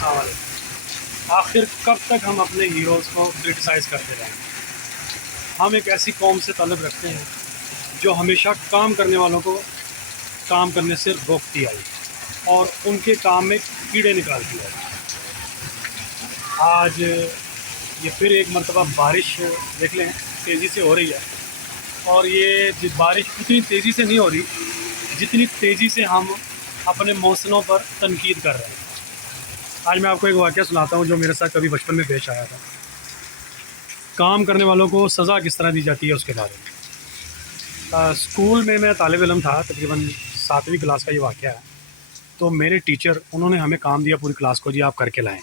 अस्सलाम वालेकुम। आखिर कब तक हम अपने हीरोज़ को क्रिटिसाइज़ करते रहेंगे? हम एक ऐसी कौम से ताल्लुक़ रखते हैं जो हमेशा काम करने वालों को काम करने से रोकती आई और उनके काम में कीड़े निकालती आई। आज ये फिर एक मरतबा बारिश देख लें तेज़ी से हो रही है, और ये बारिश उतनी तेज़ी से नहीं हो रही जितनी तेज़ी से हम अपने मौसमों पर तनकीद कर रहे हैं। आज मैं आपको एक वाक़या सुनाता हूँ जो मेरे साथ कभी बचपन में पेश आया था। काम करने वालों को सज़ा किस तरह दी जाती है उसके बारे में। स्कूल में मैं तालिब इल्म था, तकरीबन 7वीं क्लास का ये वाक़या है। तो मेरे टीचर उन्होंने हमें काम दिया पूरी क्लास को, जी आप करके लाएँ।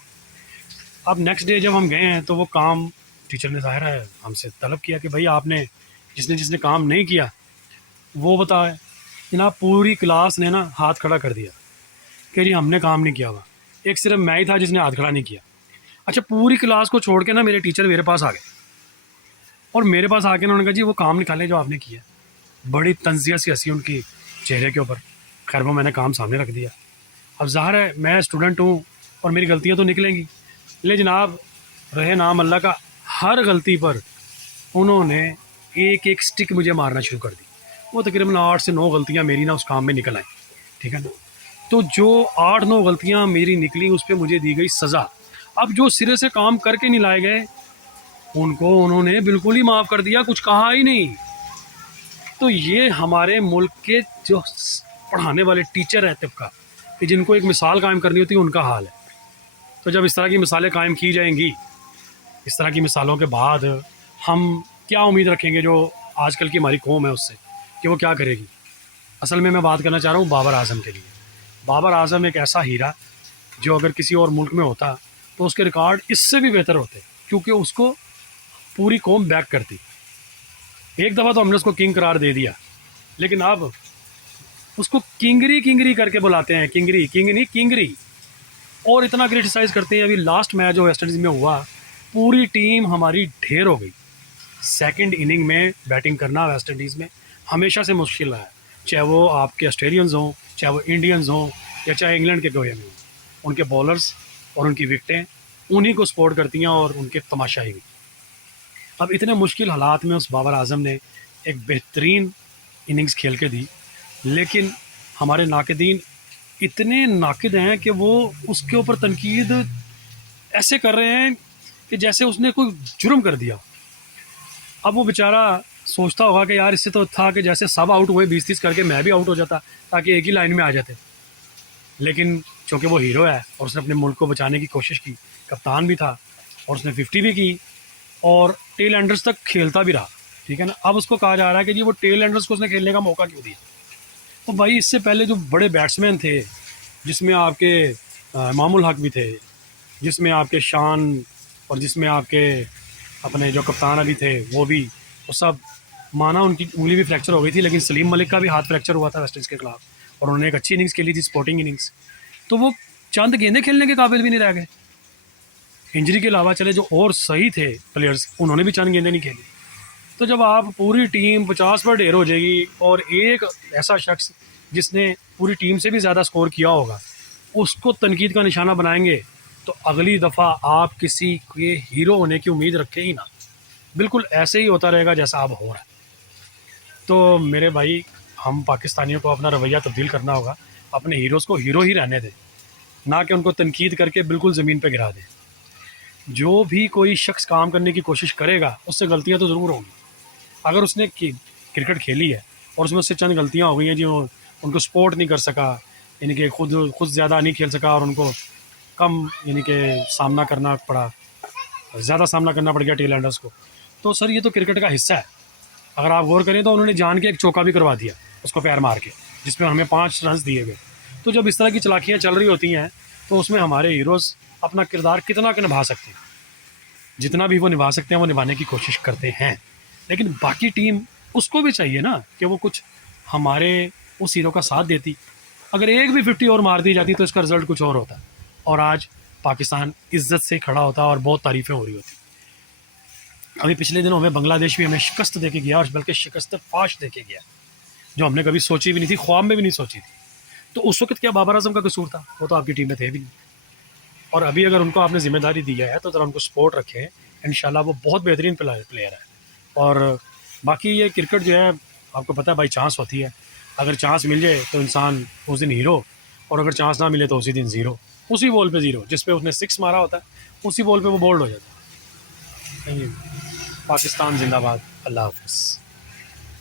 अब नेक्स्ट डे जब हम गए हैं तो वो काम टीचर ने ज़ाहिर है हमसे तलब किया कि भाई आपने जिसने जिसने काम नहीं किया वो बताए। जनाब पूरी क्लास ने ना हाथ खड़ा कर दिया कि जी हमने काम नहीं किया हुआ, एक सिर्फ मैं ही था जिसने हाथ खड़ा नहीं किया। अच्छा, पूरी क्लास को छोड़ के ना मेरे टीचर मेरे पास आ गए और मेरे पास आके उन्होंने कहा जी वो काम निकाले जो आपने किया। बड़ी तंज़िया सी हंसी उनकी चेहरे के ऊपर। खैर वो मैंने काम सामने रख दिया। अब ज़ाहिर है मैं स्टूडेंट हूँ और मेरी गलतियाँ तो निकलेंगी, ले जनाब रहे नाम अल्लाह का, हर गलती पर उन्होंने एक एक स्टिक मुझे मारना शुरू कर दी। वो तकरीबन 8 से 9 गलतियाँ मेरी ना उस काम में निकल आई, ठीक है ना। तो जो 8-9 गलतियाँ मेरी निकली उस पर मुझे दी गई सज़ा। अब जो सिरे से काम करके नहीं लाए गए उनको उन्होंने बिल्कुल ही माफ़ कर दिया, कुछ कहा ही नहीं। तो ये हमारे मुल्क के जो पढ़ाने वाले टीचर हैं तबका कि जिनको एक मिसाल कायम करनी होती है, उनका हाल है। तो जब इस तरह की मिसालें कायम की जाएंगी, इस तरह की मिसालों के बाद हम क्या उम्मीद रखेंगे जो आजकल की हमारी कौम है उससे, कि वो क्या करेगी। असल में मैं बात करना चाह रहा हूँ बाबर आज़म के लिए। बाबर आज़म एक ऐसा हीरा जो अगर किसी और मुल्क में होता तो उसके रिकॉर्ड इससे भी बेहतर होते, क्योंकि उसको पूरी कौम बैक करती। एक दफ़ा तो हमने उसको किंग करार दे दिया, लेकिन अब उसको किंगरी किंगरी करके बुलाते हैं, किंगरी, किंग नहीं किंगरी, और इतना क्रिटिसाइज़ करते हैं। अभी लास्ट मैच जो वेस्ट इंडीज़ में हुआ, पूरी टीम हमारी ढेर हो गई। सेकंड इनिंग में बैटिंग करना वेस्ट इंडीज़ में हमेशा से मुश्किल रहा है, चाहे वो आपके ऑस्ट्रेलियंस हों, चाहे वो इंडियंस हों, या चाहे इंग्लैंड के कोई में हों। उनके बॉलर्स और उनकी विकटें उन्हीं को सपोर्ट करती हैं और उनके तमाशाई भी। अब इतने मुश्किल हालात में उस बाबर आज़म ने एक बेहतरीन इनिंग्स खेल के दी, लेकिन हमारे नाक़दीन इतने नाक़िद हैं कि वो उसके ऊपर तनकीद ऐसे कर रहे हैं कि जैसे उसने कोई जुर्म कर दिया। अब वो बेचारा सोचता होगा कि यार इससे तो था कि जैसे सब आउट हुए 20-30 करके मैं भी आउट हो जाता ताकि एक ही लाइन में आ जाते। लेकिन चूँकि वो हीरो है और उसने अपने मुल्क को बचाने की कोशिश की, कप्तान भी था और उसने 50 भी की और टेल एंडर्स तक खेलता भी रहा, ठीक है ना। अब उसको कहा जा रहा है कि जी वो टेल एंडर्स को उसने खेलने का मौका क्यों दिया। तो भाई इससे पहले जो बड़े बैट्समैन थे, जिसमें आपके मामूल हक भी थे, जिसमें आपके शान और जिसमें आपके अपने जो कप्तान अभी थे वो भी, वो सब माना उनकी उंगली भी फ्रैक्चर हो गई थी, लेकिन सलीम मलिक का भी हाथ फ्रैक्चर हुआ था वेस्ट इंडीज़ के खिलाफ और उन्होंने एक अच्छी इनिंग्स खेली थी, स्पोर्टिंग इनिंग्स। तो वो चंद गेंदें खेलने के काबिल भी नहीं रह गए। इंजरी के अलावा चले जो और सही थे प्लेयर्स, उन्होंने भी चंद गेंदें नहीं खेली। तो जब आप पूरी टीम 50 पर ढेर हो जाएगी और एक ऐसा शख्स जिसने पूरी टीम से भी ज़्यादा स्कोर किया होगा उसको तनकीद का निशाना बनाएंगे, तो अगली दफ़ा आप किसी के हीरो होने की उम्मीद रखें ही ना। बिल्कुल ऐसे ही होता रहेगा जैसा अब हो रहा है। तो मेरे भाई, हम पाकिस्तानियों को अपना रवैया तब्दील करना होगा, अपने हीरोज़ को हीरो ही रहने दें, ना कि उनको तनकीद करके बिल्कुल ज़मीन पे गिरा दें। जो भी कोई शख्स काम करने की कोशिश करेगा उससे गलतियाँ तो ज़रूर होंगी। अगर उसने क्रिकेट खेली है और उसमें उससे चंद गलतियाँ हो गई हैं जो उनको सपोर्ट नहीं कर सका, यानी कि खुद ज़्यादा नहीं खेल सका और उनको कम यानी कि सामना करना पड़ा, ज़्यादा सामना करना पड़ गया टेल एंडर्स को, तो सर ये तो क्रिकेट का हिस्सा है। अगर आप गौर करें तो उन्होंने जान के एक चौका भी करवा दिया उसको पैर मार के, जिसमें हमें 5 रन दिए गए। तो जब इस तरह की चालाकियाँ चल रही होती हैं तो उसमें हमारे हीरोज़ अपना किरदार कितना कि निभा सकते हैं, जितना भी वो निभा सकते हैं वो निभाने की कोशिश करते हैं। लेकिन बाकी टीम उसको भी चाहिए ना कि वो कुछ हमारे उस हीरो का साथ देती। अगर एक भी 50 और मार दी जाती तो इसका रिज़ल्ट कुछ और होता और आज पाकिस्तान इज़्ज़त से खड़ा होता और बहुत तारीफ़ें हो रही होती। अभी पिछले दिनों में बांग्लादेश भी हमें शिकस्त दे के गया, और बल्कि शिकस्त फाश दे के गया, जो हमने कभी सोची भी नहीं थी, ख्वाब में भी नहीं सोची थी। तो उस वक्त क्या बाबर आज़म का कसूर था? वो तो आपकी टीम में थे भी नहीं। और अभी अगर उनको आपने ज़िम्मेदारी दिया है तो ज़रा उनको सपोर्ट रखें, इंशाल्लाह वो बहुत बेहतरीन प्लेयर है। और बाकी ये क्रिकेट जो है आपको पता है बाई चांस होती है, अगर चांस मिल जाए तो इंसान उस दिन हीरो, और अगर चांस ना मिले तो उसी दिन ज़ीरो, उसी बॉल पे ज़ीरो, जिस पे उसने सिक्स मारा होता है उसी बॉल पे वो बोल्ड हो जाता है। Thank you. पाकिस्तान जिंदाबाद। अल्लाह हाफ़िज़।